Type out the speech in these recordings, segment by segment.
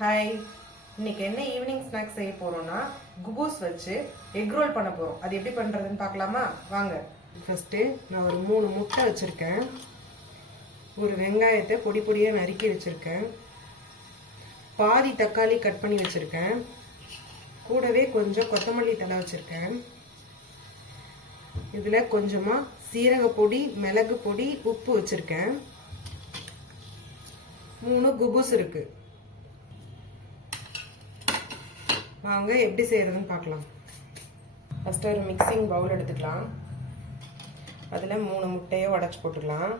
Hi, இன்னைக்கு என்ன evening snacks செய்ய போறோம்னா குபூஸ் வச்சு எக் ரோல் பண்ண போறோம். அது எப்படி பண்றதுன்னு பார்க்கலாமா? வாங்க. ஃபர்ஸ்ட் நான் ஒரு 3 முட்டை வச்சிருக்கேன். ஒரு வெங்காயத்தை பொடி பொடியா நறுக்கி வச்சிருக்கேன். பாதி தக்காளி கட் பண்ணி வச்சிருக்கேன். கூடவே கொஞ்சம் கொத்தமல்லி தழை வச்சிருக்கேன். இதுல கொஞ்சமா சீரக பொடி, மிளகு பொடி, உப்பு வச்சிருக்கேன். 3 குபூஸ் இருக்கு. வாங்க எப்படி செய்யறதுன்னு பார்க்கலாம். ஃபர்ஸ்ட் ஒரு மிக்சிங் பவுல் எடுத்துக்கலாம். அதில் 3 முட்டையை உடைச்சு போட்டுக்கலாம்.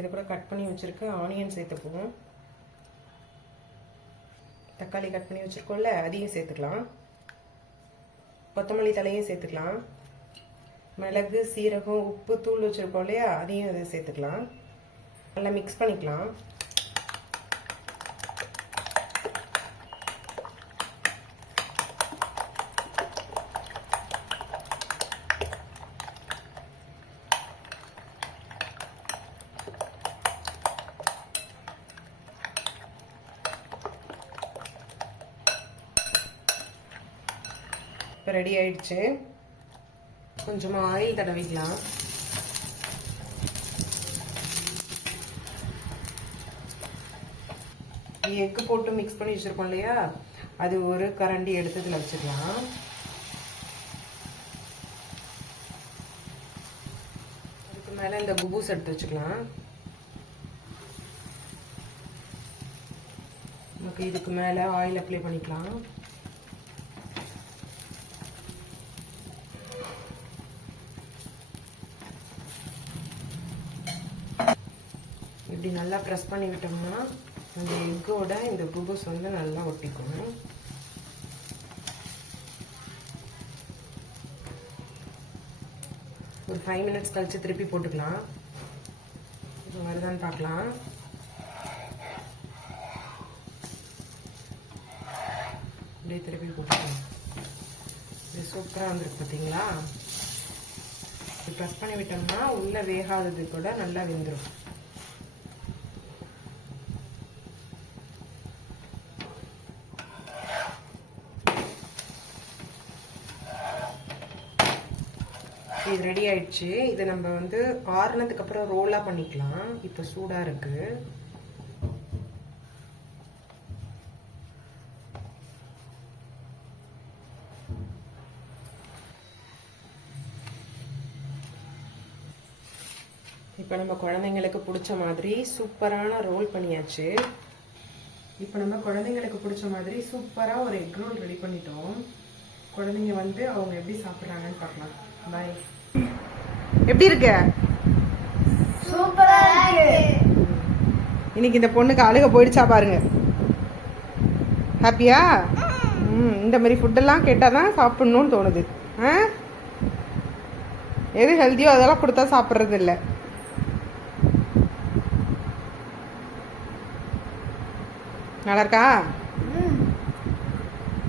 இது கூட கட் பண்ணி வச்சிருக்க ஆனியன் சேர்த்துக்குவோம். தக்காளி கட் பண்ணி வச்சிருக்கோம்ல, அதையும் சேர்த்துக்கலாம். கொத்தமல்லி தலையும் சேர்த்துக்கலாம். மிளகு, சீரகம், உப்பு, தூள் வச்சிருக்கோம் இல்லையா, அதையும் அதை சேர்த்துக்கலாம். நல்லா மிக்ஸ் பண்ணிக்கலாம். இப்போ ரெடி ஆயிடுச்சு. கொஞ்சமாக ஆயில் தடவிக்கலாம். எக்கு போட்டு மிக்ஸ் பண்ணி வச்சிருக்கோம் இல்லையா, அது ஒரு கரண்டி எடுத்ததுல வச்சுக்கலாம். அதுக்கு மேல இந்த குபூஸ் எடுத்து வச்சுக்கலாம். நமக்கு இதுக்கு மேல ஆயில் அப்ளை பண்ணிக்கலாம். இப்படி நல்லா ப்ரெஸ் பண்ணி விட்டோம்னா அந்த எக்கோட இந்த குபூஸ் வந்து நல்லா ஒட்டிக்கணும். ஒரு 5 மினிட்ஸ் கழிச்சு திருப்பி போட்டுக்கலாம். இது வருதான்னு பார்க்கலாம். அப்படியே திருப்பி போட்டுக்கலாம். இது சூப்பராக வந்துருக்கு பார்த்தீங்களா? இது ப்ரெஸ் பண்ணி விட்டோம்னா உள்ள வேகாதது கூட நல்லா வெந்துடும். இது ரெடி ஆயிடுச்சு. இதை நம்ம வந்து ஆறுனதுக்கு அப்புறம் ரோலா பண்ணிக்கலாம். இப்போ சூடா இருக்கு. இப்போ நம்ம குழந்தைங்களுக்கு பிடிச்ச மாதிரி சூப்பரான ரோல் பண்ணியாச்சு. இப்போ நம்ம குழந்தைங்களுக்கு பிடிச்ச மாதிரி சூப்பரா ஒரு எக் ரோல் ரெடி பண்ணிட்டோம். குழந்தைங்க வந்து அவங்க எப்படி சாப்பிட்றாங்கன்னு பார்க்கலாம். பாய். எப்படி இருக்கு? சூப்பரா இருக்கு. இன்னைக்கு இந்த பொண்ணுக்கு அழுக போயிடுச்சா பாருங்க. ஹாப்பியா? இந்த மாதிரி ஃபுட்டெல்லாம் கேட்டால் தான் சாப்பிடணும்னு தோணுது. எது ஹெல்த்தியோ அதெல்லாம் கொடுத்தா சாப்பிட்றது இல்லை. நல்லா இருக்கா?